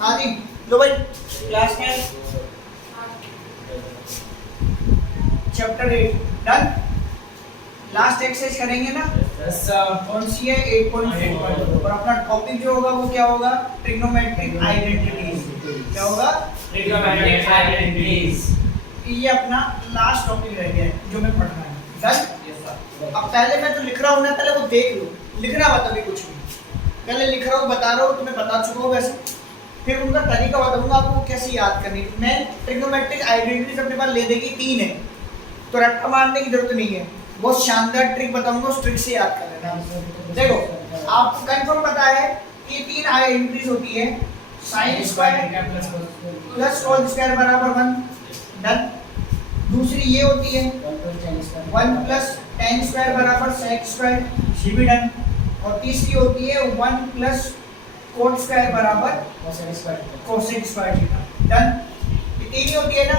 हाँ जी, लो भाई क्लास में चैप्टर 8 डन। लास्ट एक्सरसाइज करेंगे ना? कौन सी है? 8.4 और अपना टॉपिक जो होगा वो क्या होगा? Trigonometric identities. क्या होगा? Trigonometric identities. ये अपना लास्ट टॉपिक रह गया है जो मैं पढ़ना है। डन। अब पहले मैं जो लिख रहा हूँ ना, पहले वो देख लो, लिखना मत अभी कुछ भी। पहले लिख रहा हूँ, बता रहा हूँ, तुम्हें बता चुका हूँ वैसे। फिर उनका तरीका बताऊंगा आपको कैसे याद करनी है। मैं ट्रिग्नोमेट्रिक आइडेंटिटीज अपने पास ले देगी 3 है, तो रट्टा मारने की जरूरत नहीं है। बहुत शानदार ट्रिक बताऊंगा, उस ट्रिक से याद कर लेना। देखो, आपको कंफर्म पता है कि ये 3 आइडेंटिटीज होती है। sin square plus cos square बराबर 1। डन। दूसरी ये होती है 1 प्लस tan स्क्वायर बराबर sec स्क्वायर, ये भी डन। और तीसरी होती है 1 प्लस cot स्क्वायर बराबर cosec स्क्वायर थीटा। डन। ये 3 ही होती है ना?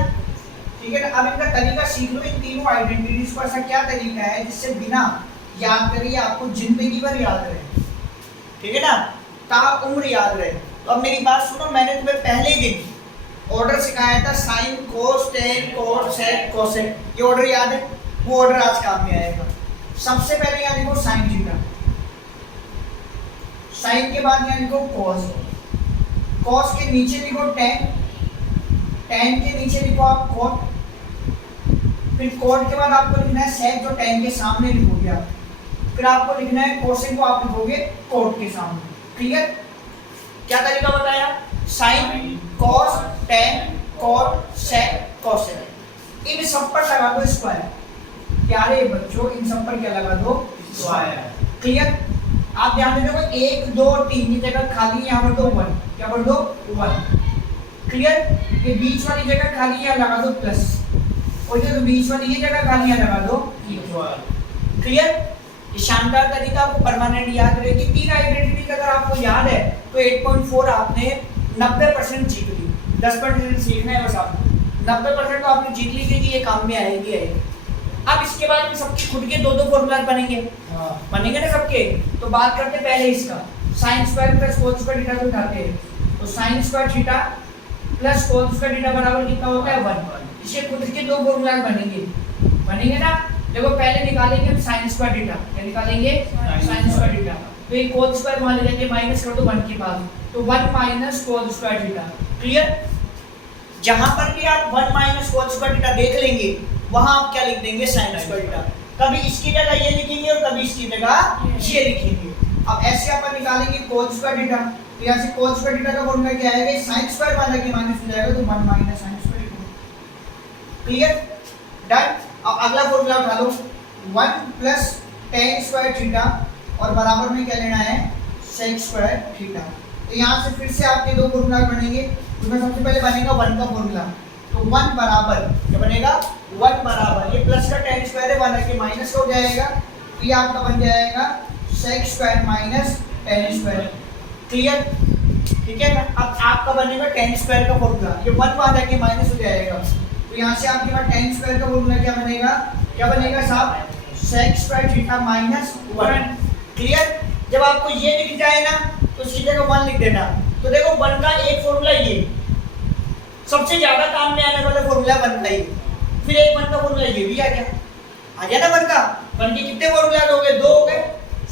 ठीक है ना? अब इनका तरीका सीख लो। इन तीनों आइडेंटिटीज का ऐसा क्या तरीका है जिससे बिना याद करे आपको जिंदगी भर याद रहे? ठीक है ना? ताउम्र याद रहे। तो अब मेरी बात सुनो, मैंने तुम्हें पहले ही दिन ऑर्डर सिखाया था, sine cos tan cot sec cosec. ये ऑर्डर याद है? वो ऑर्डर आज काम में आएगा। सबसे पहले यहाँ लिखो साइन थीटा, साइन के बाद यहाँ लिखो कॉस, कॉस के नीचे लिखो टेन, टेन के नीचे लिखो आप कॉट, फिर कॉट के बाद आपको लिखना है सेक, जो टेन के सामने लिखोगे आप। फिर आपको लिखना है कोसेक, को आप लिखोगे कॉट के सामने। क्लियर? क्या तरीका बताया? Sine cos tan cot sec cosec. इन सब पर लगा दो स्क्वायर। प्यारे बच्चों, इन सब पर क्या लगा दो? स्क्वायर। क्लियर? आप ध्यान दे, देखो 1 2 3 की जगह खाली यहाँ पर दो 1। क्या कर दो? 1। क्लियर? ये बीच वाली जगह खाली यहाँ लगा दो प्लस, और ये तो बीच वाली ये जगह खाली यहाँ लगा दो इक्वल। क्लियर? ये शानदार तरीका आपको परमानेंट याद रहेगी। 3 आइडेंटिटी अगर आपको याद है तो 8.4 आपने 90% जीत ली। 10% सीखना है बस आपको। 90% तो आपने जीत ली कि ये काम में आएगी आएगी। अब इसके बाद में सबके खुद के 2-2 फॉर्मूला बनेंगे। बनेंगे ना सबके? तो बात करते पहले इसका। Sine square plus cos square theta को उठाते हैं, तो sign square theta plus cos square theta बराबर कितना होता है? 1। इसके खुद के 2 फॉर्मूला बनेंगे ना? देखो पहले निकालेंगे हम साइन स्क्वायर थीटा। क्या निकालेंगे? Sign square theta. तो ये कोस स्क्वायर मान लेंगे, माइनस कर दो 1 के पास, तो 1 minus cos square theta. Clear? जहां पर भी आप 1 माइनस कोस स्क्वायर थीटा देख लेंगे, वहां आप क्या लिख देंगे? Sign square theta. कभी इसकी जगह ये लिखेंगे और कभी इसकी जगह ये लिखेंगे। अब ऐसे अपन निकालेंगे कोस स्क्वायर थीटा, तो यहां से कोस स्क्वायर थीटा का फॉर्मूला क्या आएगा? साइन स्क्वायर वाला के माइनस हो जाएगा, तो 1 माइनस sine square theta. Clear? Done. अब अगला फॉर्मूला उठा लो, 1 प्लस टेन स्क्वायर थीटा और बराबर में क्या लेना है? Sec square theta. तो यहाँ से फिर से आपके 2 फॉर्मूला बनेंगे। उसमें सबसे पहले बनेगा 1 का फॉर्मूला, तो 1 बराबर क्या बनेगा? 1 बराबर ये प्लस का टेन स्क्वायर है, 1 है कि माइनस हो जाएगा, तो ये आपका बन जाएगा sec square minus ten square. Clear? ठीक है ना? अब आपका बनेगा टेन स्क्वायर का फॉर्मूला, ये 1 वहां जाके माइनस हो जाएगा, तो यहाँ से आपके पास टेन स्क्वायर का फॉर्मूला क्या बनेगा? क्या बनेगा साहब? Sec square theta minus 1। Clear? जब आपको ये दिख जाए ना, तो सीधे जगह 1 लिख देना। तो देखो 1 का एक फॉर्मूला ये सबसे ज्यादा काम में आने वाला फॉर्मूला 1 का ही, फिर एक 1 का फॉर्मूला ये भी आ गया ना 1 का। 1 के कितने फॉर्मूला हो गए? 2 हो गए।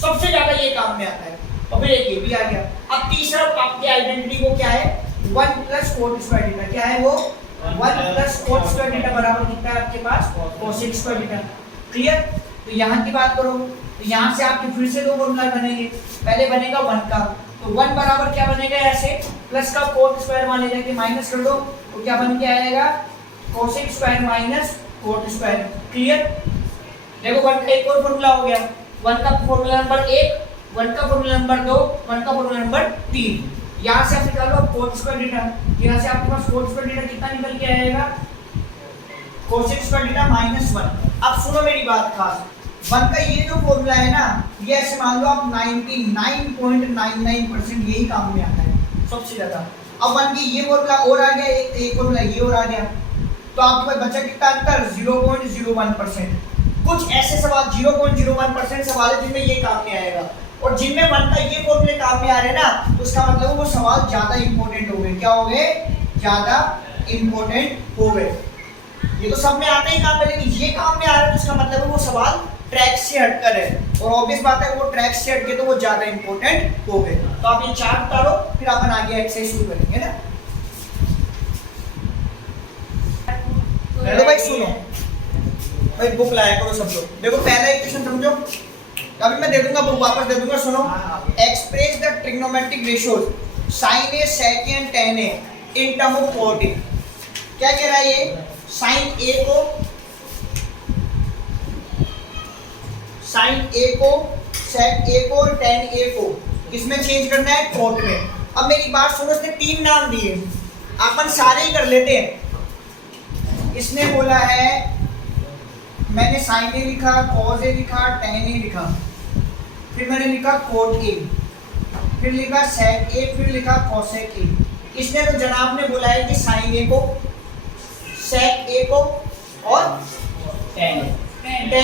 सबसे ज्यादा ये काम में आता है, और फिर एक ये भी आ गया। अब तीसरा आपकी आइडेंटिटी वो क्या है? 1 प्लस कोट स्क्वायर थीटा। क्या है वो? 1 प्लस कोट स्क्वायर थीटा बराबर कितना है आपके पास? Cosec square theta. क्लियर? तो यहाँ की बात करो, तो यहाँ से आपके फिर से 2 फॉर्मूला बनेंगे। पहले बनेगा 1 का, तो 1 बराबर क्या बनेगा? ऐसे प्लस का कोट स्क्वायर मान लेते हैं, माइनस कर दो, तो क्या बन के आएगा? Cosec square minus cot square. Clear? देखो 1 का एक और फॉर्मूला हो गया। 1 का फॉर्मूला नंबर 1, 1 का फॉर्मूला नंबर 2, 1 का फॉर्मूला नंबर 3। यहाँ से आप निकालो कोट स्क्वायर थीटा। यहाँ से आपके पास कोट स्क्वायर थीटा कितना निकल के आएगा? Cosec square theta minus 1। अब सुनो मेरी बात खास, 1 का ये जो फॉर्मूला है ना, ये ऐसे मान लो आप 99.99% यही काम में आता है सबसे ज्यादा। अब 1 की ये फॉर्मूला और आ गया, एक फॉर्मूला ये और आ गया, तो आपके पास बचा कितना अंतर? 0.01%। कुछ ऐसे सवाल 0.01% सवाल है जिनमें ये काम में आएगा, और जिनमें 1 का ये फॉर्मूले काम में आ रहे हैं ना, उसका मतलब वो सवाल ज्यादा इंपॉर्टेंट हो गए। क्या क्या हो गए, ज्यादा इंपॉर्टेंट हो गए। ये तो सब में आता ही काम है, लेकिन ये काम में आ रहा है तो इसका मतलब है वो सवाल ट्रैक से हटकर है, और ऑब्वियस बात है वो ट्रैक से हटके तो वो ज्यादा इंपॉर्टेंट हो गए। तो आप ये चार उतारो, फिर अपन आगे एक्सरसाइज शुरू करेंगे ना। तो भाई सुनो, भाई बुक लाया करो सब लोग। देखो पहला इक्वेशन समझो, अभी मैं दे दूंगा बुक, वापस दे दूंगा, सुनो। Express the trigonometric ratios sin a sec a and tan a in term of cot a। क्या कह रहा है ये, sin a को sec a को और tan a को किसमें चेंज करना है, cot में। अब मेरी बात सुनो, इसने तीन नाम दिए, अपन सारे ही कर लेते हैं। इसने बोला है, मैंने sin a लिखा, cos a लिखा, tan a लिखा, फिर मैंने लिखा cot a, फिर लिखा sec a, फिर लिखा cosec a। इसने तो जनाब ने बोला है कि sin a को, sec a को और tan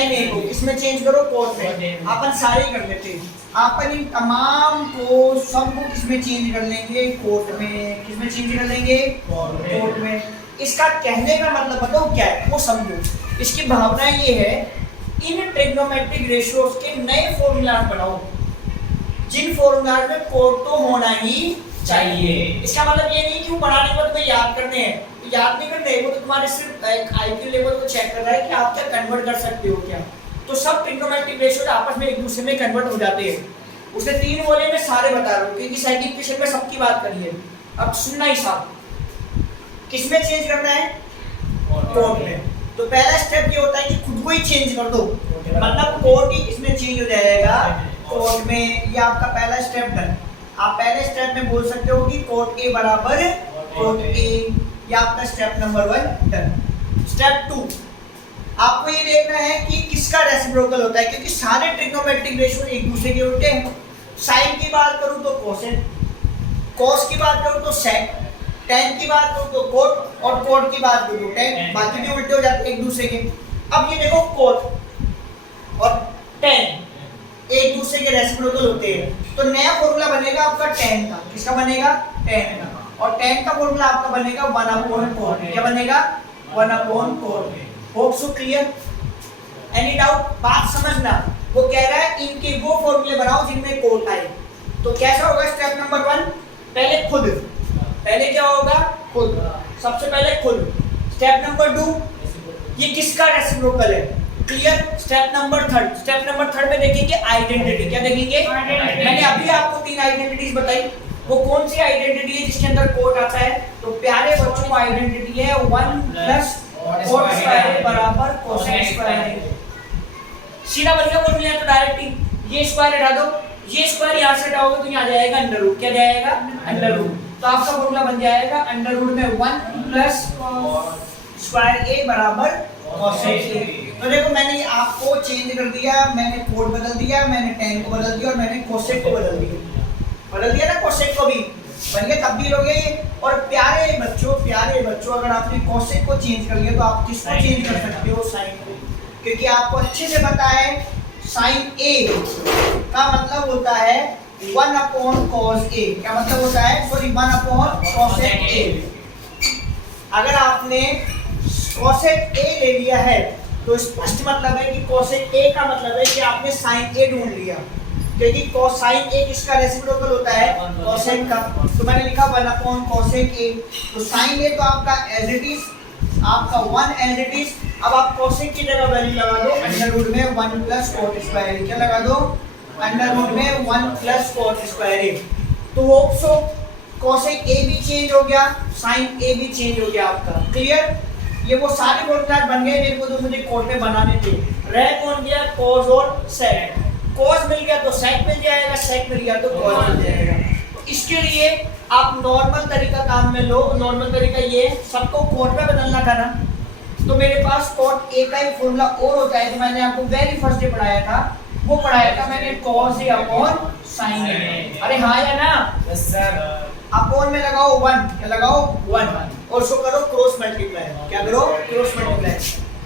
a को इसमें चेंज करो cot में। अपन सारे ही कर लेते हैं, अपन इन तमाम को सबको किसमें चेंज कर लेंगे, cot में। किसमें चेंज कर लेंगे, cot में। इसका कहने का मतलब बताओ क्या है, वो समझो। इसकी भावना ये है, इन ट्रिग्नोमेट्रिक रेशियोज के नए फॉर्मूला बनाओ, जिन फॉर्मूला में कोड तो होना ही चाहिए। इसका मतलब ये नहीं कि वो बनाने के बाद तुम्हें याद करने हैं, तो याद नहीं करने, वो तो तुम्हारे सिर्फ आईक्यू लेवल को चेक कर रहा है कि आप क्या कन्वर्ट कर सकते हो क्या। तो सब ट्रिग्नोमेट्रिक रेशियोज आपस में एक दूसरे में कन्वर्ट हो जाते हैं। उसने तीन बोले, मैं सारे बता रहा हूँ क्योंकि साइकिल इक्वेशन में सबकी बात करी है। अब सुनना ही साहब, किसमें चेंज करना है, कोड में। तो पहला स्टेप ये होता है कि खुद को ही चेंज कर दो, मतलब कोड ही इसमें चेंज हो जाएगा कोड में। ये आपका पहला स्टेप डन। आप पहले स्टेप में बोल सकते हो कि कोड ए बराबर कोड ए, ये आपका स्टेप नंबर 1 डन। स्टेप 2, आपको ये देखना है कि किसका रेसिप्रोकल होता है, क्योंकि सारे ट्रिग्नोमेट्रिक रेशियो एक दूसरे के उल्टे हैं। साइन की बात करूं तो कोसेक, कॉस की बात करूं तो सेक, tan की बात करूं तो कोट, और कोट की बात करूं तो tan, बाकी भी उल्टे हो जाते हैं एक दूसरे के। अब ये देखो कोट और tan एक दूसरे के रेसिप्रोकल होते हैं, तो नया फॉर्मूला बनेगा आपका tan का। किसका बनेगा, tan का। और tan का फॉर्मूला आपका बनेगा 1/4। क्या बनेगा, 1/4। Hope so clear. Any doubt, बात समझना। वो कह रहा है इनके वो फॉर्मूले बनाओ जिनमें कोट आए। तो कैसा होगा स्टेप नंबर 1, पहले खुद, पहले क्या होगा, खुद, सबसे पहले खुद। स्टेप नंबर 2, ये किसका रेसिप्रोकल है, clear. Step number 3, step number 3 में देखेंगे आइडेंटिटी। क्या देखेंगे, मैंने अभी आपको 3 आइडेंटिटीज बताई, वो कौन सी आइडेंटिटी है जिसके अंदर कोट आता है। तो प्यारे बच्चों को आइडेंटिटी है 1 + कोट स्क्वायर बराबर कोसेक स्क्वायर। सीधा बन गया फॉर्मूला, तो डायरेक्ट ये स्क्वायर हटा दो, ये स्क्वायर यहां से हटाओगे तो यहां जाएगा अंडर रूट। क्या जाएगा, अंडर रूट। तो आपका फॉर्मूला बन जाएगा अंडर रूट में 1 + स्क्वायर ए बराबर कोसेक ए। तो देखो मैंने आपको चेंज कर दिया, मैंने कोड बदल दिया, मैंने tan को बदल दिया और मैंने कोसेक को बदल दिया ना, कोसेक को भी बन गया, तब्दील हो गया ये। और प्यारे बच्चों अगर आपने कोसेक को चेंज कर लिया तो आप किसको चेंज कर सकते हो, साइन को। क्योंकि आपको अच्छे से पता है साइन ए का मतलब होता है 1/cos a। क्या मतलब होता है, सॉरी 1/cosec a। अगर आपने cosec a ले लिया है तो स्पष्ट मतलब है कि cosec a का मतलब है कि आपने sin a ढूंढ लिया, क्योंकि sin a किसका रेसिप्रोकल होता है, cosec का। तो मैंने लिखा 1/cosec a। तो sin a तो आपका एज इट इज, आपका 1 एज इट इज। अब आप cosec की जगह वैल्यू लगा दो अंडर रूट में 1 + cot स्क्वायर। क्या लगा दो, अंडर रूट में 1 + cot स्क्वायर। तो ऑप्शो cosec a भी चेंज हो गया, sin a भी चेंज हो गया आपका, क्लियर। ये वो सारे फॉर्मूला बन गए मेरे को, तो मुझे कोड में बनाने थे। रह कौन गया, cos और sec। cos मिल गया तो sec मिल जाएगा, sec मिल गया तो cos मिल जाएगा। तो इसके लिए आप नॉर्मल तरीका काम में लो। नॉर्मल तरीका ये, सबको कोड में बदलना था ना, तो मेरे पास cot a का ही फॉर्मूला और होता है, जो मैंने आपको वेरी फर्स्ट डे पढ़ाया था, वो पढ़ाया था मैंने cos a/sin a। अरे हाँ या ना, यस सर। अपॉन में लगाओ 1, क्या लगाओ 1, और उसको करो क्रॉस मल्टीप्लाई। क्या करो, क्रॉस मल्टीप्लाई।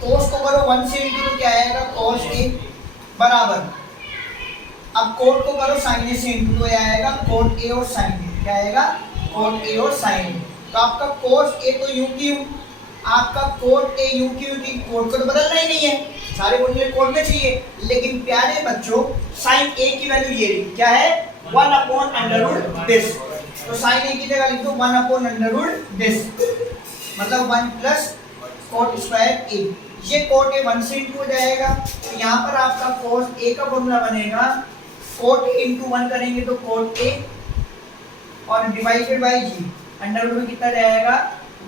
cos को करो 1 से इंटू, तो क्या आएगा cos a बराबर, अब cot को करो sin a से इंटू, तो आएगा cot a और sin a। क्या आएगा, कोट ए और साइन ए। तो आपका कोस ए तो यूं की यूं, आपका कोट ए यूं की यूं की, कोट को तो बदलना ही नहीं है, सारे फॉर्मूले कोट में चाहिए। लेकिन प्यारे बच्चों साइन ए की वैल्यू ये रही, क्या है 1 अपॉन अंडर रूट दिस। तो साइन ए की जगह लिख दो 1 अपॉन अंडर रूट दिस, मतलब 1 प्लस कोट स्क्वायर ए। ये कोट ए 1 से इंटू हो जाएगा, तो यहाँ पर आपका कोस ए का फॉर्मूला बनेगा कोट ए इंटू 1 करेंगे तो कोट ए और डिवाइडेड बाई जी, अंडर रूट में कितना जाएगा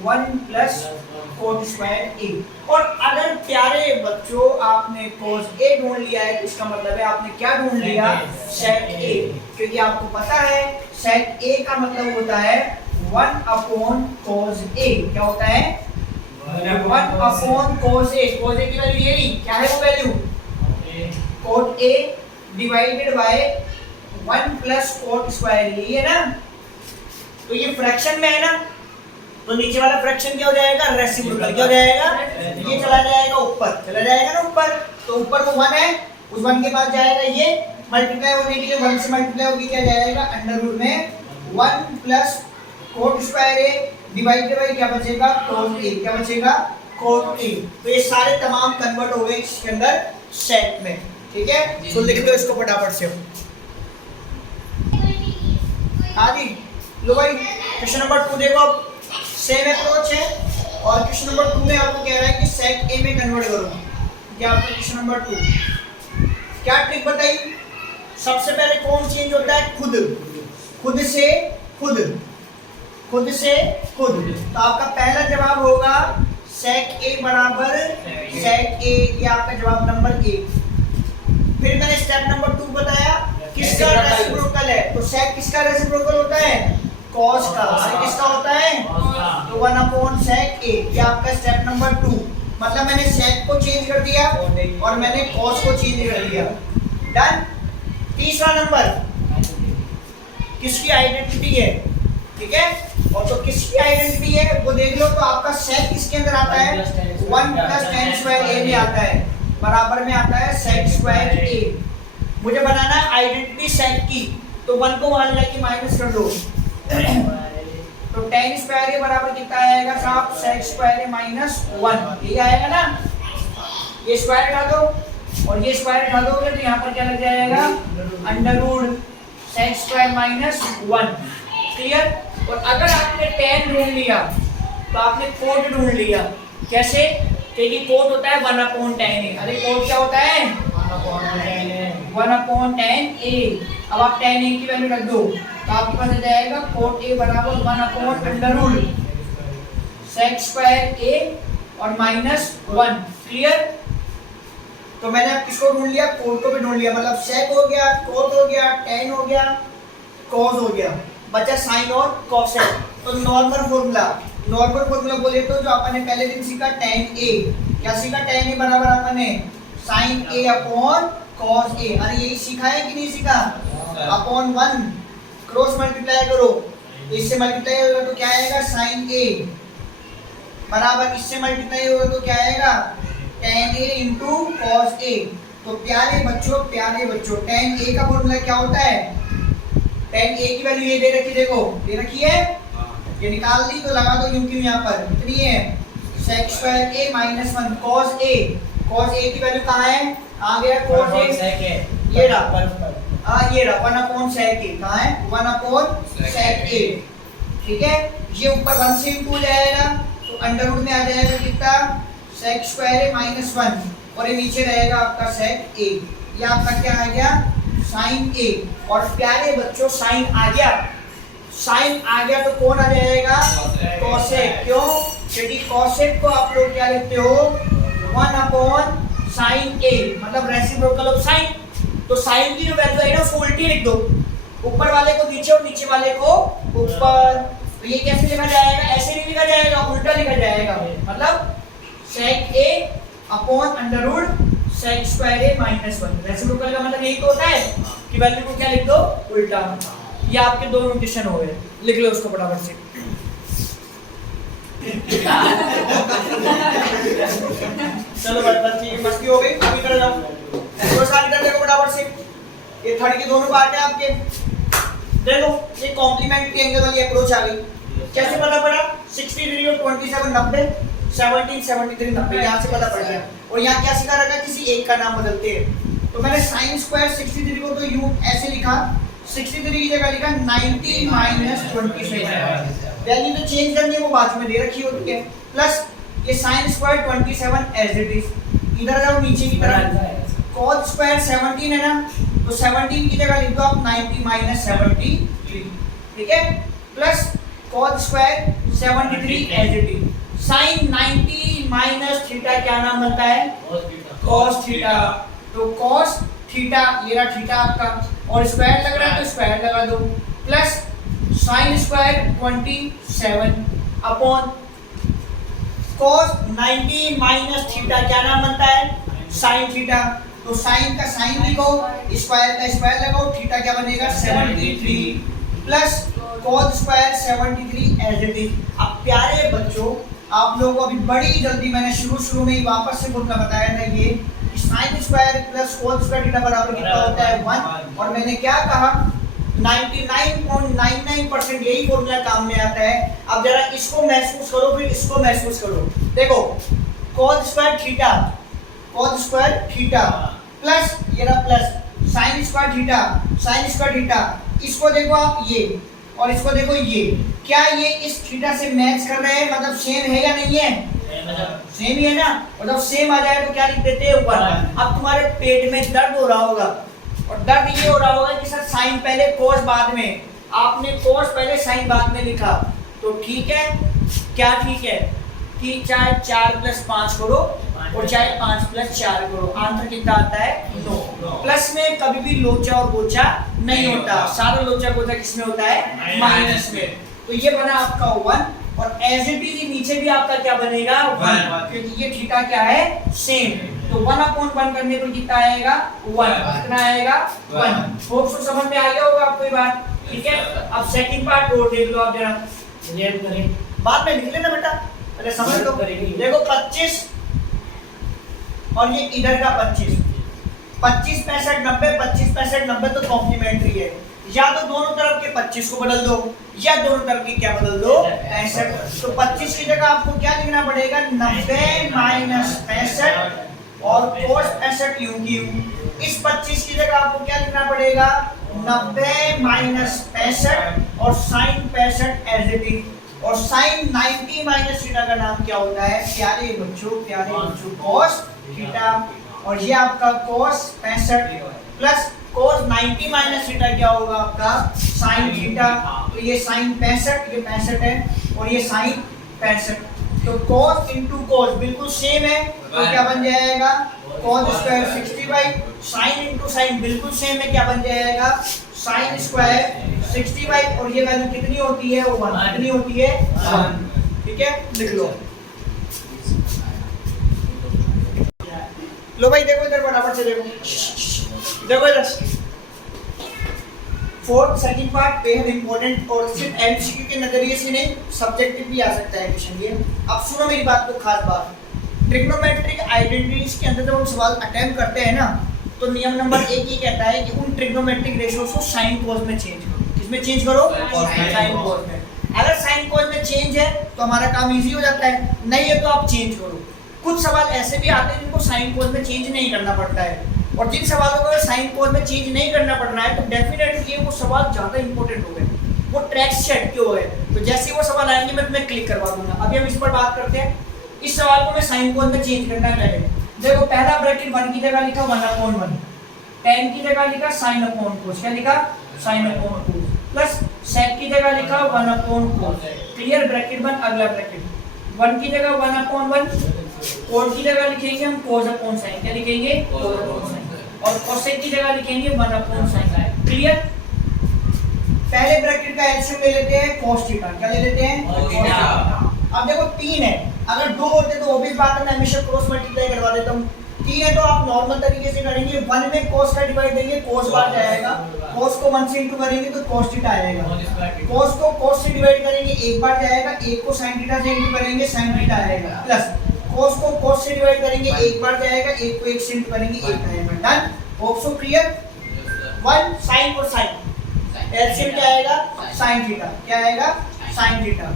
1 प्लस कोट स्क्वायर ए। और अगर प्यारे बच्चों आपने कोस ए ढूंढ लिया है तो इसका मतलब है आपने क्या ढूंढ लिया, सेक ए। क्योंकि आपको पता है सेक ए का मतलब होता है 1 अपॉन कोस ए। क्या होता है 1 अपॉन कोस ए। कोस ए की वैल्यू ये रही, क्या है वो value cot A divided by 1 plus cot square A, है ना। तो ये फ्रैक्शन में है ना, तो नीचे वाला फ्रैक्शन क्या हो जाएगा, रेसिप्रोकल। क्या हो जाएगा, ये चला जाएगा ऊपर, चला जाएगा ना ऊपर, तो ऊपर वो 1 है, उस 1 के बाद जाएगा ये मल्टीप्लाई होने के लिए 1 से मल्टीप्लाई होगी, क्या जाएगा अंडर रूट में 1 प्लस कोट स्क्वायर ए डिवाइडेड बाय क्या बचेगा कोट ए। क्या बचेगा कोट ए। तो ये सारे तमाम कन्वर्ट हो गए इसके अंदर सेक में, ठीक है। तो लिख दो इसको फटाफट से। आदि लो भाई क्वेश्चन नंबर 2 देखो, सेम अप्रोच है और क्वेश्चन नंबर 2 में आपको कह रहा है कि सेक ए में कन्वर्ट करो। क्या आपका क्वेश्चन नंबर 2 क्या ट्रिक बताई। सबसे पहले कौन चेंज होता है, खुद, खुद से खुद, खुद से खुद। तो आपका पहला जवाब होगा सेक ए बराबर सेक ए, ये आपका जवाब नंबर 1। फिर मैंने स्टेप नंबर 2 बताया किसका रेसिप्रोकल है, तो सेक किसका रेसिप्रोकल होता है, कॉस का। सेक किसका होता है, तो 1 अपॉन सेक ए। ये आपका स्टेप नंबर 2, मतलब मैंने सेक को चेंज कर दिया और मैंने कॉस को चेंज कर दिया। डन। तीसरा नंबर किसकी आइडेंटिटी है, ठीक है, और तो किसकी आइडेंटिटी है वो देख लो। तो आपका सेक किसके अंदर आता है 1 प्लस टेन स्क्वायर ए में आता है, बराबर में आता है सेक स्क्वायर ए। मुझे बनाना है आइडेंटिटी सेक की, तो 1 को वहां लेके माइनस कर दो, तो टेन स्क्वायर ए बराबर कितना आएगा साहब, सेक स्क्वायर ए माइनस 1, ये आएगा ना। ये स्क्वायर हटा दो और ये स्क्वायर हटा दोगे तो यहाँ पर क्या लग जाएगा under root sec square minus 1। Clear. और अगर आपने टेन ढूंढ लिया तो आपने कोट ढूंढ लिया। कैसे, क्योंकि कोट होता है 1 अपॉन टेन ए। अरे कोट क्या होता है 1 अपॉन टेन ए। अब आप टेन ए की वैल्यू रख दो तो आपके पास आ जाएगा कोट ए बराबर 1 upon under root sec square A और माइनस 1। क्लियर। तो मैंने अब किसको ढूंढ लिया, कोट को भी ढूंढ लिया, मतलब सेक हो गया, कोट हो गया, टेन हो गया, कॉस हो गया, बचा साइन और कॉसेक। तो नॉर्मल फॉर्मूला बोले तो जो अपन ने पहले दिन सीखा tan a, क्या सीखा tan a बराबर अपन ने sin a upon cos a। अरे यही सीखा है कि नहीं सीखा, अपॉन 1 क्रॉस मल्टीप्लाई करो, तो इससे मल्टीप्लाई होगा तो क्या आएगा sin a बराबर इससे मल्टीप्लाई होगा तो क्या आएगा tan a into cos a। तो प्यारे बच्चों tan a का फॉर्मूला क्या होता है, tan a की वैल्यू ये दे रखी, देखो दे रखी है, ये निकाल ली तो लगा दो यूं क्यों, यहाँ पर कितनी है sec square a minus 1 cos a। cos a की वैल्यू कहाँ है, आ गया cos a, ये रहा, ये रहा 1 अपॉन सेक a। कहाँ है 1 अपॉन सेक a, ठीक है। ये ऊपर 1 से इंटू हो जाएगा तो अंडर रूट में आ जाएगा कितना सेक स्क्वायर a माइनस 1 और ये नीचे रहेगा आपका सेक a। ये आपका क्या आ गया साइन a। और प्यारे बच्चों साइन आ गया तो कौन आ जाएगा कोसेक। क्यों, क्योंकि कोसेक को आप लोग क्या लिखते हो 1 अपॉन साइन a, मतलब रेसिप्रोकल ऑफ साइन। तो साइन की जो वैल्यू है ना उसको उल्टी लिख दो, ऊपर वाले को नीचे और नीचे वाले को ऊपर। तो ये कैसे लिखा जाएगा, ऐसे नहीं लिखा जाएगा, उल्टा लिखा जाएगा, मतलब sec a upon under root sec square a minus 1। Reciprocal का मतलब यही तो होता है कि वैल्यू को क्या लिख दो उल्टा। ये आपके दो नोटेशन हो गए, लिख लो उसको फटाफट से। चलो बस ठीक है, मस्ती हो गई, अभी कर जाओ तो सारी कर देखो फटाफट से। ये थर्ड की दोनों पार्ट है आपके। देखो ये कॉम्प्लीमेंट्री एंगल वाली अप्रोच आ गई। कैसे पता पड़ा? 60 डिग्री और 27 90 17 73 90 यहाँ से पता पड़ गया। और यहाँ क्या सिखा रखा है? किसी एक का नाम बदलते हैं। तो मैंने साइन स्क्वायर 60 डिग्री को तो यूं ऐसे लिखा, 60 डिग्री की जगह लिखा 90 माइनस 27। वैल्यू तो चेंज करनी है, वो बाद में दे रखी होती है। प्लस ये sine square 27 as it is. इधर जाओ नीचे की तरफ, कॉस स्क्वायर 17 है ना, तो 17 की जगह लिख दो आप 90 माइनस 73, ठीक है। Plus cos square 73 as it is. Sine 90 minus theta क्या नाम बनता है? Cos theta. तो कॉस थीटा, ये रहा थीटा आपका, और स्क्वायर लग रहा है तो स्क्वायर लगा दो। Plus sine square 27 upon cos 90 minus theta क्या नाम बनता है? Sine theta. तो साइन का साइन लिखो, स्क्वायर का स्क्वायर लगाओ, थीटा क्या बनेगा? 73 plus cos square 73 as it is. अब प्यारे बच्चों, आप लोगों को अभी बड़ी जल्दी मैंने शुरू में ही वापस से फॉर्मूला बताया था, ये sine square plus cos square theta बराबर कितना होता है? 1। और मैंने क्या कहा? 99.99% यही फॉर्मूला काम में आता है। अब जरा इसको महसूस करो, फिर इसको महसूस करो। देखो cos square theta, cos square theta plus ये रहा plus sine square theta, sign square theta. इसको देखो आप ये, और इसको देखो ये, क्या ये इस थीटा से मैच कर रहे हैं? मतलब सेम है या नहीं है? सेम ही है ना। मतलब सेम आ जाए तो क्या लिख देते हैं? 1। अब तुम्हारे पेट में दर्द हो रहा होगा, और दर्द ये हो रहा होगा कि सर साइन पहले कोस बाद में, आपने कोस पहले साइन बाद में लिखा। तो ठीक है, क्या ठीक है कि चाहे 4 प्लस 5 करो और चाहे 5 प्लस 4 करो, आंसर कितना आता है? 9। प्लस में कभी भी लोचा और गोचा नहीं होता, सारा लोचा गोचा किसमें होता है? माइनस में। तो ये बना आपका 1, और एज इट इज नीचे भी आपका क्या बनेगा? 1, क्योंकि ये थीटा क्या है? सेम। तो 1/1 करने पर कितना आएगा? 1। कितना आएगा? 1। होप सो समझ में आ गया होगा आपको ये बात, ठीक है। अब सेकंड पार्ट और देख लो आप जरा, बाद में लिख लेना बेटा, पहले समझ लो। देखो 25 और ये इधर का 25, 25 65 90, 25 65 90 तो कॉम्प्लीमेंट्री है। या तो दोनों तरफ के 25 को बदल दो, या दोनों तरफ की क्या बदल दो? 65। तो 25 की जगह आपको क्या लिखना पड़ेगा? 90 माइनस 65, और cos 65 यूं की यूं। इस 25 की जगह आपको क्या लिखना पड़ेगा? 90 माइनस 65 और साइन 65 एज इट इज। और साइन 90 माइनस थीटा का नाम क्या होता है? प्यारे बच्चों cos थीटा। और ये आपका cos 65 plus cos 90 minus theta क्या होगा आपका? Sign theta. तो ये साइन 65, ये 65 है, और ये साइन 65। तो cos इंटू cos बिल्कुल सेम है, तो क्या बन जाएगा? cos square 60/, sine into sine बिल्कुल सेम है, क्या बन जाएगा? साइन स्क्वायर 60/, और ये वैल्यू कितनी होती है? 1। कितनी होती है? 1। ठीक है, लिख लो भाई। देखो इधर बराबर से देखो, देखो इधर फोर्थ सेकंड पार्ट बेहद इंपॉर्टेंट, और सिर्फ एमसीक्यू के नजरिए से नहीं, सब्जेक्टिव भी आ सकता है क्वेश्चन ये। अब सुनो मेरी बात को, खास बात, ट्रिग्नोमेट्रिक आइडेंटिटीज के अंदर जब हम सवाल अटेम्प्ट करते हैं ना, तो नियम नंबर 1 ये कहता है कि उन ट्रिग्नोमेट्रिक रेशियोज को साइन कोस में चेंज करो। किसमें चेंज करो? साइन कोस में। अगर साइन कोस में चेंज है तो हमारा काम इजी हो जाता है, नहीं है तो आप चेंज करो। कुछ सवाल ऐसे भी आते हैं जिनको साइन कोस में चेंज नहीं करना पड़ता है, और जिन सवालों को साइन कोस में चेंज नहीं करना पड़ रहा है तो डेफिनेटली वो सवाल ज़्यादा इंपॉर्टेंट हो गए, वो ट्रैक सेट क्यों है। तो जैसे वो सवाल आएंगे मैं तुम्हें क्लिक करवा दूंगा। अभी हम इस पर बात करते हैं। इस सवाल को मैं साइन कोस में चेंज करना है। देखो पहला ब्रैकेट 1 की जगह लिखा 1/1, 10 की जगह लिखा साइन अपॉन कोस, क्या लिखा? Sine upon cos, plus sec की जगह लिखा 1/कोस। क्लियर? ब्रैकेट 1, अगला ब्रैकेट 1 की जगह 1/1, कोस की जगह लिखेंगे हम कोस अपॉन साइन, क्या लिखेंगे? कोस अपॉन साइन, और कोसेक की जगह लिखेंगे 1/sin। क्लियर? पहले ब्रैकेट का एलसीएम ले लेते हैं cos थीटा, क्या ले लेते हैं? cos theta. अब देखो 3 है, अगर 2 होते तो ऑब्वियस बात है मैं हमेशा क्रॉस मल्टीप्लाई करवा देता हूं। 3 है तो आप नॉर्मल तरीके से करेंगे, 1 में cos का डिवाइड देंगे, cos बार जाएगा, cos को 1 से इंटू करेंगे तो cos थीटा आएगा, cos को cos से डिवाइड करेंगे 1 बार जाएगा, 1 को sin थीटा से इंटू करेंगे sin थीटा आएगा, प्लस cos को cos से डिवाइड करेंगे 1 बार जाएगा, 1 को 1 से इंटू करेंगे 1 आएगा। Done? Hope so clear? 1 sin और sin एलसीएम क्या आएगा sin थीटा, क्या आएगा sin थीटा।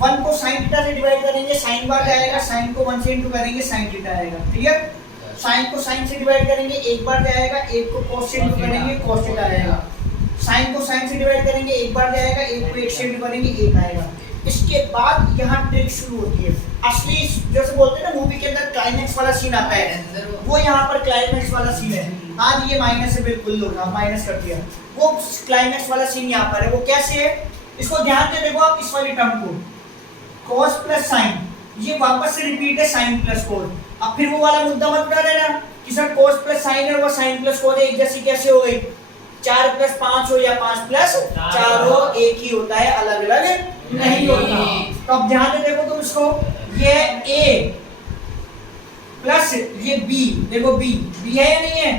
1 को sin थीटा से डिवाइड करेंगे sin बार जाएगा, sin को 1 से इंटू करेंगे sin थीटा आएगा, क्लियर। sin को sin से डिवाइड करेंगे 1 बार जाएगा, 1 को cos से इंटू करेंगे cos थीटा आएगा। sin को sin से डिवाइड करेंगे 1 बार जाएगा, 1 को 1 से इंटू करेंगे 1 आएगा। इसके बाद यहाँ ट्रिक शुरू होती है, असली जैसे बोलते हैं ना मूवी के अंदर क्लाइमैक्स वाला सीन आता है, वो यहाँ पर क्लाइमैक्स वाला सीन है। आज ये माइनस है, बिल्कुल लो ना माइनस कर दिया, वो क्लाइमैक्स वाला सीन यहाँ पर है। वो कैसे है, इसको ध्यान से देखो आप इस वाली टर्म को, cos प्लस sin, ये वापस से रिपीट है sin प्लस cos। अब फिर वो वाला मुद्दा मत उठा लेना कि सर cos प्लस sin है, वो sin प्लस cos एक जैसी कैसे हो गई। 4 प्लस 5 हो या 5 प्लस 4 हो, एक ही होता है, अलग अलग नहीं होता। तो अब ध्यान से देखो तुम इसको, ये a प्लस ये b, देखो b है या नहीं है,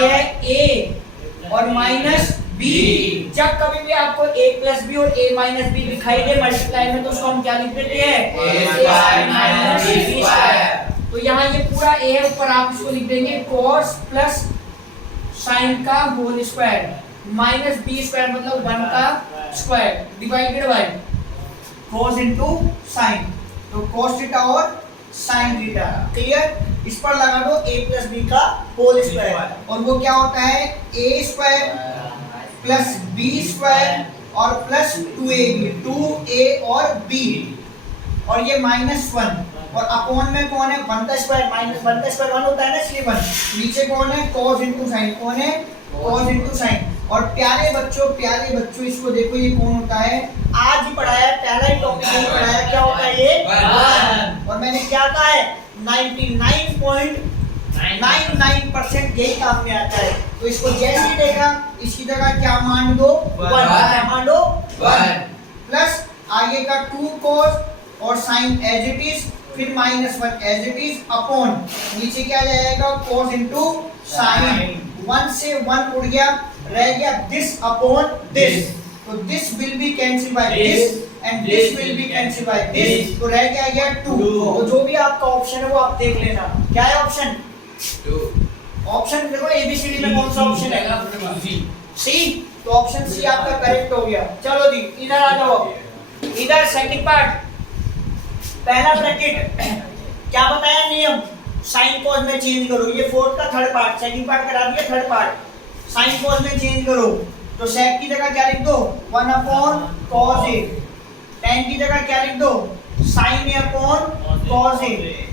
ये है a और माइनस b। जब कभी भी आपको a प्लस b और a माइनस b दिखाई दे मल्टीप्लाई में, तो उसको हम क्या लिख देते हैं, a माइनस b स्क्वायर। तो यहाँ ये पूरा a है, ऊपर आप इसको लिख देंगे cos प्लस sin का whole square minus b square मतलब 1 का square divided by cos into sin। तो cos थीटा और sin थीटा, क्लियर। इस पर लगा दो a प्लस b का होल स्क्वायर, और वो क्या होता है a square plus b square और प्लस 2ab, 2a और b, और ये -1 और अपॉन में कौन है 1 का स्क्वायर, -1 का स्क्वायर 1 होता है ना, इसलिए 1। नीचे कौन है cos इनटू sin, कौन है cos इनटू sin। और प्यारे बच्चों इसको देखो, ये कौन होता है, आज ही पढ़ाया, पहला ही टॉपिक में पढ़ाया, क्या होता है ये 1। और मैंने क्या कहा है 99.99% यही काम में आता है। तो इसको जैसे ही देखा इसकी जगह क्या मान दो 1, क्या मान दो 1 प्लस आगे का 2 cos और sin एज इट इज, फिर -1 एज इट इज अपॉन नीचे क्या जाएगा cos इनटू sin। 1 से 1 उड़ गया, रह गया दिस अपॉन दिस, तो this will be cancel by this and this will be cancel by this, तो रह गया 2। तो जो भी आपका ऑप्शन है वो आप देख लेना, क्या है ऑप्शन 2। ऑप्शन देखो एबीसीडी में कौन सा ऑप्शन है, सी। तो ऑप्शन सी आपका करेक्ट हो गया। चलो जी इधर आ जाओ, इधर सेकंड पार्ट, पहला ब्रैकेट क्या बताया नियम, साइन कॉस में चेंज करो, ये फोर्थ का थर्ड पार्ट, सेकंड पार्ट करा दिया, थर्ड पार्ट साइन कॉस में चेंज करो। तो सेक की जगह क्या लिख दो 1 अपॉन cos a, tan की जगह क्या लिख दो sin a upon cos a,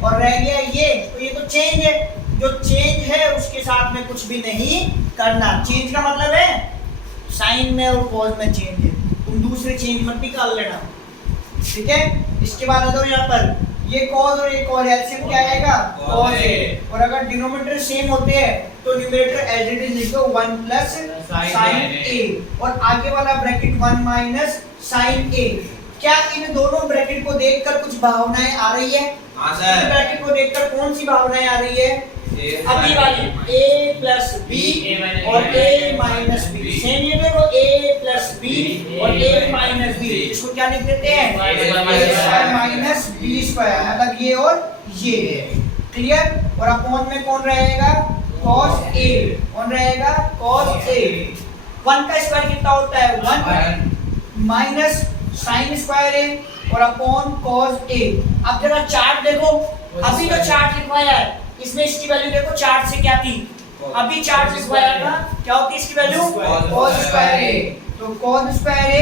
और रह गया ये, तो ये तो चेंज है, जो चेंज है उसके साथ में कुछ भी नहीं करना। चेंज का मतलब है साइन में और cos में चेंज है, तुम दूसरे चेंज मत निकाल लेना, ठीक है। इसके बाद आ जाओ यहाँ पर, ये cos और ये cos एलसीएम क्या आएगा cos a, और अगर डिनोमिनेटर सेम होते हैं तो न्यूमरेटर एज इट इज लिख दो 1 प्लस sin a, और आगे वाला ब्रैकेट 1 माइनस sin a। क्या इन दोनों ब्रैकेट को देखकर कुछ भावनाएं आ रही है? हाँ सर। इन ब्रैकेट को देखकर कौन सी भावनाएं आ रही है? अभी वाली a प्लस b और a माइनस b, सेम ये देखो a प्लस b और a माइनस b, इसको क्या लिख देते हैं a माइनस b स्क्वायर, मतलब ये और ये, क्लियर। और अपॉन में कौन रहेगा cos a, कौन रहेगा cos a। 1 का स्क्वायर कितना होता है 1 माइनस sin स्क्वायर a और अपॉन cos a। अब जरा चार्ट देखो, अभी जो चार्ट लिखवाया है इसमें इसकी वैल्यू देखो, चार्ट से क्या थी, अभी चार्ट लिखवाया था, क्या होती है इसकी वैल्यू cos स्क्वायर a। तो cos square a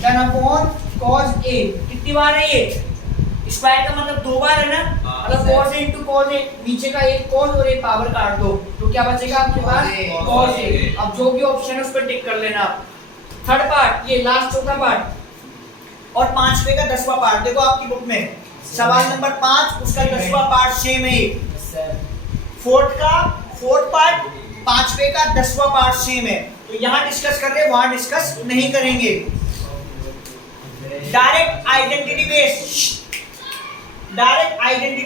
then upon cos a, कितनी बार है ये, स्क्वायर का मतलब 2 बार है ना, मतलब cos a into cos a, नीचे का एक cos और एक पावर काट दो तो क्या बचेगा आपके पास cos a। अब जो भी ऑप्शन है उस पर टिक कर लेना। थर्ड पार्ट, ये लास्ट चौथा पार्ट और 5वें का 10वां पार्ट देखो आपकी बुक में, सवाल नंबर 5 उसका 10वां पार्ट सेम है। फोर्थ पार्ट 5वें का 10वां पार्ट सेम है, तो यहाँ डिस्कस कर रहे हैं, वहां डिस्कस नहीं करेंगे। डायरेक्ट आइडेंटिटी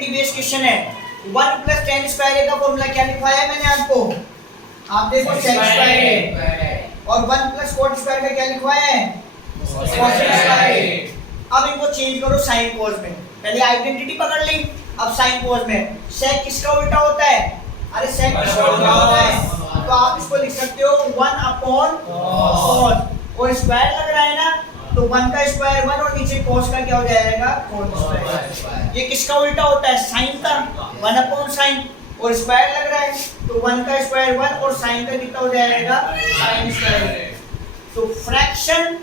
बेस्ड क्वेश्चन है। 1 प्लस tan स्क्वायर a का फॉर्मूला क्या लिखवाया है मैंने आपको, आप देखो sec स्क्वायर a, और 1 प्लस cot स्क्वायर का क्या लिखवाया है cos स्क्वायर a। अब इनको चेंज करो साइन cos में, पहले आइडेंटिटी पकड़ ली, अब साइन cos में। sec किसका उल्टा होता है, अरे sec किसका उल्टा होता है, तो आप इसको लिख सकते हो 1 अपॉन cos, और स्क्वायर लग रहा है ना, तो 1 का स्क्वायर 1 और नीचे cos का क्या हो जाएगा cos स्क्वायर। ये किसका उल्टा होता है, साइन का, 1 अपॉन साइन, और स्क्वायर लग रहा है तो 1 का स्क्वायर 1 और साइन का कितना हो जाएगा साइन स्क्वायर। तो फ्रैक्शन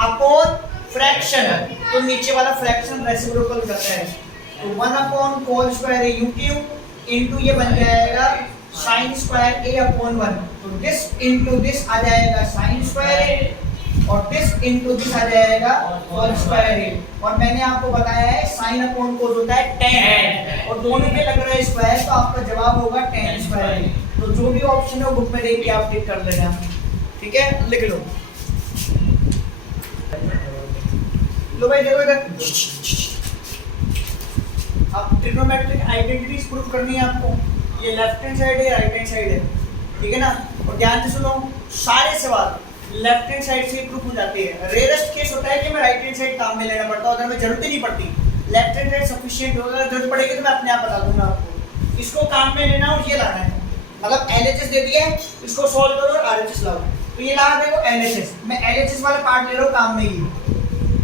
अपॉन फ्रैक्शन, तो नीचे वाला फ्रैक्शन रेसिप्रोकल करता है, तो 1 अपॉन cos स्क्वायर है u क्यूब इनटू ये बन जाएगा sin स्क्वायर a अपॉन 1, तो दिस इनटू दिस आ जाएगा sin स्क्वायर a और दिस इनटू दिस आ जाएगा cos स्क्वायर a। और मैंने आपको बताया है sin अपॉन cos होता है tan, और दोनों के लग रहा है स्क्वायर, तो आपका जवाब होगा tan स्क्वायर a। तो जो भी ऑप्शन है बुक में देख के आप टिक कर लेना, ठीक है, लिख लो। लो भाई देखो इधर, अब ट्रिग्नोमेट्रिक आइडेंटिटीज प्रूफ करनी है आपको। ये लेफ्ट हैंड साइड है, राइट हैंड साइड है, ठीक है ना, और ध्यान से सुनो, सारे सवाल लेफ्ट हैंड साइड से प्रूफ हो जाते हैं। रेयरेस्ट केस होता है कि मैं राइट हैंड साइड काम में लेना पड़ता है, अगर मैं जरूरत ही नहीं पड़ती, लेफ्ट हैंड साइड सफिशिएंट होगा, अगर जरूरत पड़ेगी तो मैं अपने आप बता दूंगा आपको। इसको काम में लेना और ये लाना है, मतलब एलएचएस दे दिया है, इसको सॉल्व करो और आरएचएस लाओ। तो ये ला देखो एलएचएस, मैं एलएचएस वाला पार्ट ले रहा हूँ काम में ही,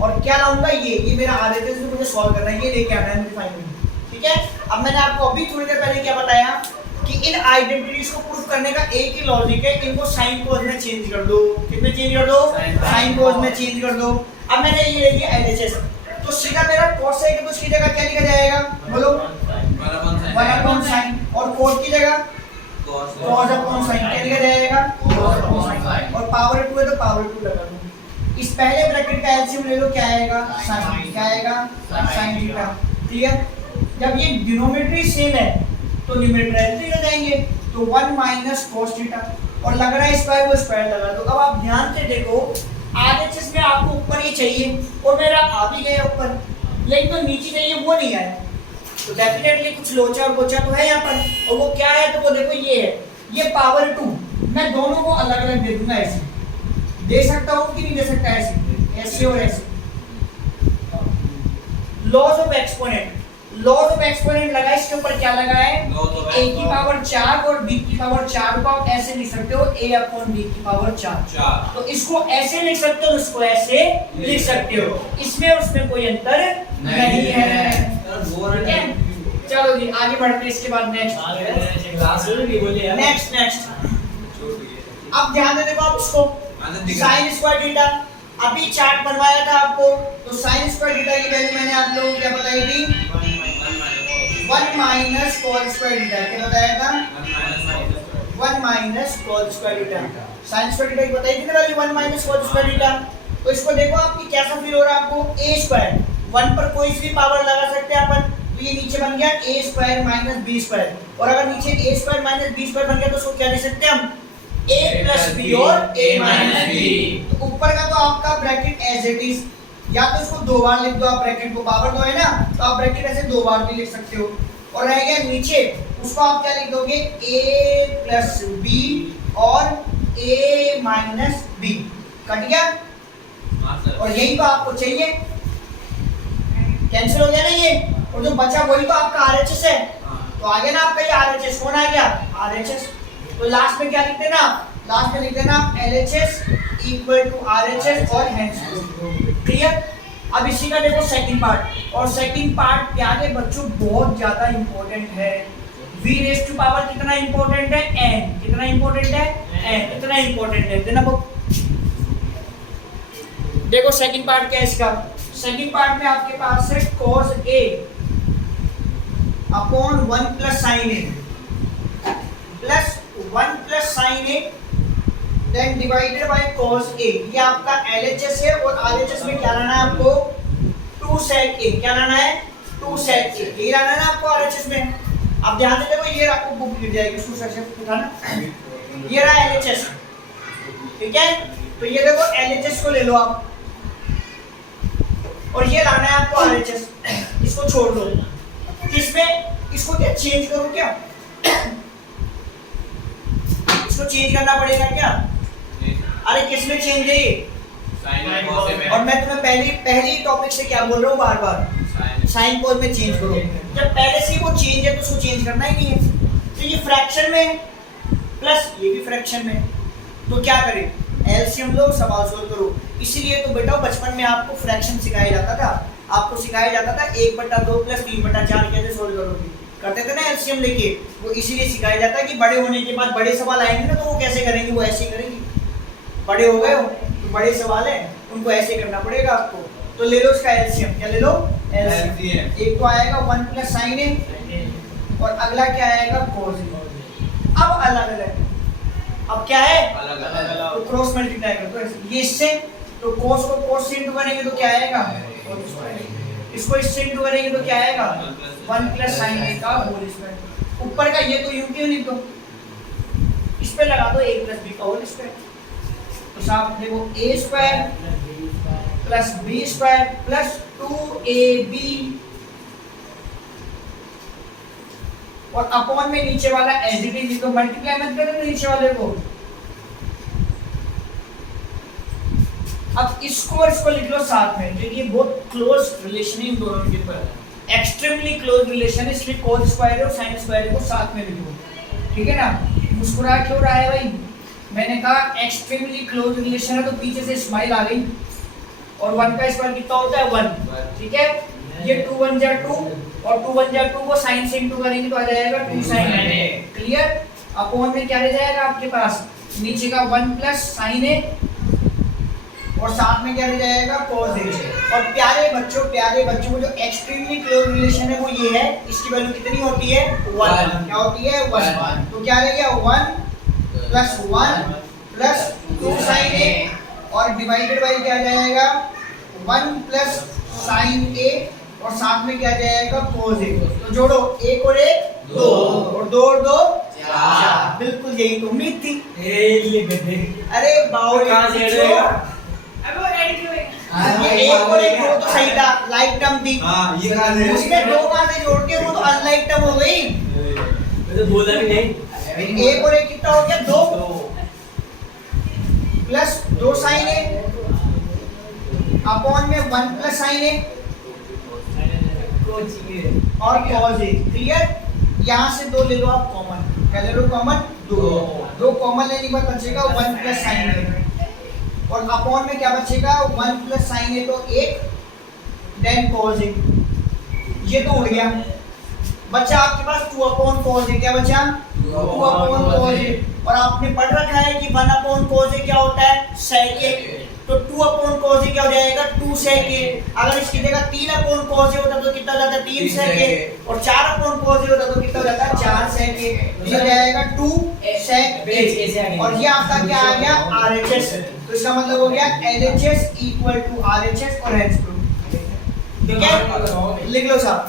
और क्या लाऊंगा ये मेरा आरएचएस जो मुझे सॉल्व करना है, ये लेके आना है मुझे फाइनली, ठीक है। अब मैंने आपको अभी थोड़ी देर पहले क्या बताया कि इन आइडेंटिटीज को प्रूफ करने का एक ही लॉजिक है, इनको साइन कोस में चेंज कर दो, कितने चेंज कर दो, साइन कोस में चेंज कर दो। अब मैंने ये ले लिया एलएचएस, तो सीधा मेरा cos है तो उसकी जगह क्या लिखा जाएगा, बोलो 1 अपॉन साइन, और cos की जगह cos अपॉन साइन क्या लिखा जाएगा, cos अपॉन साइन, और पावर 2 है तो पावर 2 लगा दो। इस पहले ब्रैकेट का एलसीएम ले लो, क्या आएगा साइन, क्या आएगा साइन थीटा, ठीक है। जब ये डिनोमिनेटर सेम है तो न्यूमरेटर ऐसे हो जाएंगे, तो 1 माइनस cos थीटा, और लग रहा है स्क्वायर, वो स्क्वायर लगा दो। अब आप ध्यान से देखो, आरएचएस में आपको ऊपर ये चाहिए और मेरा आ भी गया ऊपर, लेकिन तो नीचे चाहिए वो नहीं आया, तो डेफिनेटली कुछ लोचा और गोचा तो है यहाँ पर, और वो क्या है, तो वो देखो ये है, ये पावर 2, मैं दोनों को अलग अलग दे दूंगा, ऐसे दे सकता हूँ कि नहीं दे सकता, ऐसे और ऐसे। Laws of exponent, laws of exponent लगा, इसके ऊपर क्या लगा है, a की पावर 4 और b की पावर 4 को आप ऐसे लिख सकते हो, a अपॉन b की पावर 4, तो इसको ऐसे लिख सकते हो, इसको ऐसे लिख सकते हो, इसमें और उसमें कोई अंतर नहीं है। चलो जी आगे बढ़ते हैं, इसके बाद नेक्स्ट अब ध्यान देने को आप इसको साइन स्क्वायर थीटा, अभी चार्ट बनवाया था आपको, तो साइन स्क्वायर थीटा की वैल्यू मैंने आप लोगों को क्या बताई थी, 1 माइनस cos स्क्वायर थीटा, क्या बताया था, 1 minus cos square theta, sign square theta की बताई थी ना value 1 minus cos square theta. तो इसको देखो आपकी कैसा फील हो रहा है आपको, a स्क्वायर 1 पर कोई सी पावर लगा सकते हैं अपन, तो ये नीचे बन गया a square minus b square, और अगर नीचे a square minus b square बन गया तो उसको क्या लिख सकते हैं हम, a प्लस b और a माइनस b। तो ऊपर का तो आपका ब्रैकेट एज इट इज, या तो इसको दो बार लिख दो आप, ब्रैकेट को पावर 2 है ना, तो आप ब्रैकेट ऐसे दो बार भी लिख सकते हो, और रह गया नीचे, उसको आप क्या लिख दोगे, a प्लस b और a माइनस b, कट गया, और यही तो आपको चाहिए, कैंसिल हो गया ना ये, और जो बचा वही तो आपका आरएचएस है, तो आ गया ना आपका ये आरएचएस, कौन आ गया आरएचएस। तो लास्ट में क्या लिख देना, लास्ट में लिख देना एलएचएस इक्वल टू आरएचएस और हेंस क्लियर। अब इसी का देखो सेकंड पार्ट, और सेकंड पार्ट प्यारे बच्चों बहुत ज्यादा इंपॉर्टेंट है, v रेज़ टू पावर कितना इंपॉर्टेंट है, n कितना इंपॉर्टेंट है, n इतना इंपॉर्टेंट है, देना वो देखो सेकंड पार्ट क्या है इसका, सेकंड पार्ट में आपके पास है cos a upon 1 plus sine a plus 1 plus sine a then divided by cos a, ये आपका LHS है, और RHS में क्या लाना है आपको, 2 sec a, क्या लाना है 2 sec a, ये लाना है ना आपको RHS में। अब ध्यान से देखो, ये आपको बुक गिर जाएगी, उसको सर से उठाना, ये रहा LHS, ठीक है, तो ये देखो LHS को ले लो आप, और ये लाना है आपको RHS, इसको छोड़ दो, किसमें इसको क्या चेंज करो, क्या इसको चेंज करना पड़ेगा क्या, अरे किसमें चेंज है ये, और मैं तुम्हें पहली टॉपिक से क्या बोल रहा हूँ बार बार, साइन कोस में चेंज करो, जब पहले से वो चेंज है तो उसको चेंज करना ही नहीं है। तो ये फ्रैक्शन में प्लस ये भी फ्रैक्शन में, तो क्या करें, एलसीएम लो, सवाल सोल्व करो। इसलिए तो बेटा बचपन में आपको फ्रैक्शन सिखाया जाता था, आपको सिखाया जाता था 1/2 + 3/4 कैसे सोल्व करोगे, करते थे ना एलसीएम लेके। वो इसीलिए सिखाया जाता है कि बड़े होने के बाद बड़े सवाल आएंगे ना तो वो कैसे करेंगे, वो ऐसे ही करेंगे। बड़े हो गए हो तो बड़े सवाल है उनको ऐसे करना पड़ेगा आपको। तो ले लो इसका एलसीएम, क्या ले लो एलसीएम। एक तो आएगा 1 + sin a और अगला क्या आएगा cos a। अब अलग अलग, अब क्या है अलग अलग। तो क्रॉस मल्टीप्लाई कर दो ऐसे, ये इससे तो cos को cos से इंटू करेंगे तो क्या आएगा, इसको इससे इंटू करेंगे तो क्या आएगा 1 + sin a का होल स्क्वायर। ऊपर का ये तो यूं क्यों लिख दो, इस पे लगा दो a + b का होल स्क्वायर। तो साहब देखो a² + b² + 2ab और अपॉन में नीचे वाला एज इट इज लिखो, मल्टीप्लाई मत करो नीचे वाले को। अब इसको और इसको लिख लो साथ में, क्योंकि ये बहुत क्लोज रिलेशन है इन दोनों के ऊपर, एक्सट्रीमली क्लोज रिलेशन है, इसलिए cos स्क्वायर और sin स्क्वायर को साथ में लिखो, ठीक है ना। मुस्कुरा क्यों रहा है भाई, मैंने कहा एक्सट्रीमली क्लोज रिलेशन है तो पीछे से स्माइल आ गई। और 1 का स्क्वायर कितना होता है 1, ठीक है। ये 2 × 1 = 2 और 2 × 1 = 2 को sin से इंटू करेंगे तो आ जाएगा 2 sin a। क्लियर। अपॉन में क्या रह जाएगा आपके पास, नीचे का 1 + sin a और साथ में क्या रह जाएगा cos a। और प्यारे बच्चों को जो एक्सट्रीमली क्लोज रिलेशन है वो ये है, इसकी वैल्यू कितनी होती है 1, क्या होती है 1। तो क्या रह गया 1 + 1 + 2 sin a और डिवाइडेड बाय क्या जाएगा 1 + sin a और साथ में क्या जाएगा cos a। तो जोड़ो 1 और 1 2 और 2 और 2 4। बिल्कुल यही तो उम्मीद थी। अरे बाउल कहां से हटेगा? अब वो रेडी क्यों है? ये 1 और 1 2 तो सही था, लाइक टर्म थी। हां ये कहां से, उसमें 2 कहां से जोड़ के वो तो अनलाइक टर्म हो गई। मैं तो बोला भी नहीं। 1 और 1 कितना हो गया 2 प्लस 2 sin a अपॉन में 1 + sin a और cos a। क्लियर। यहाँ से 2 ले लो आप कॉमन, क्या ले लो कॉमन 2 कॉमन लेने के बाद बचेगा 1 + sin a और अपॉन में क्या बचेगा 1 + sin a तो 1 देन cos a। ये तो उड़ गया, बचा आपके पास 2/cos a। क्या बचा 2/cos a। और आपने पढ़ रखा है कि 1/cos a क्या होता है sec a। तो 2/cos a क्या हो जाएगा 2 sec a। अगर इसकी जगह 3/cos a होता तो कितना हो जाता 3 sec a और 4/cos a होता तो कितना हो जाता 4 sec a। तो ये हो जाएगा 2 sec a और ये आपका क्या आ गया RHS। तो इसका मतलब हो गया LHS = RHS और hence proof। ठीक है, लिख लो साहब।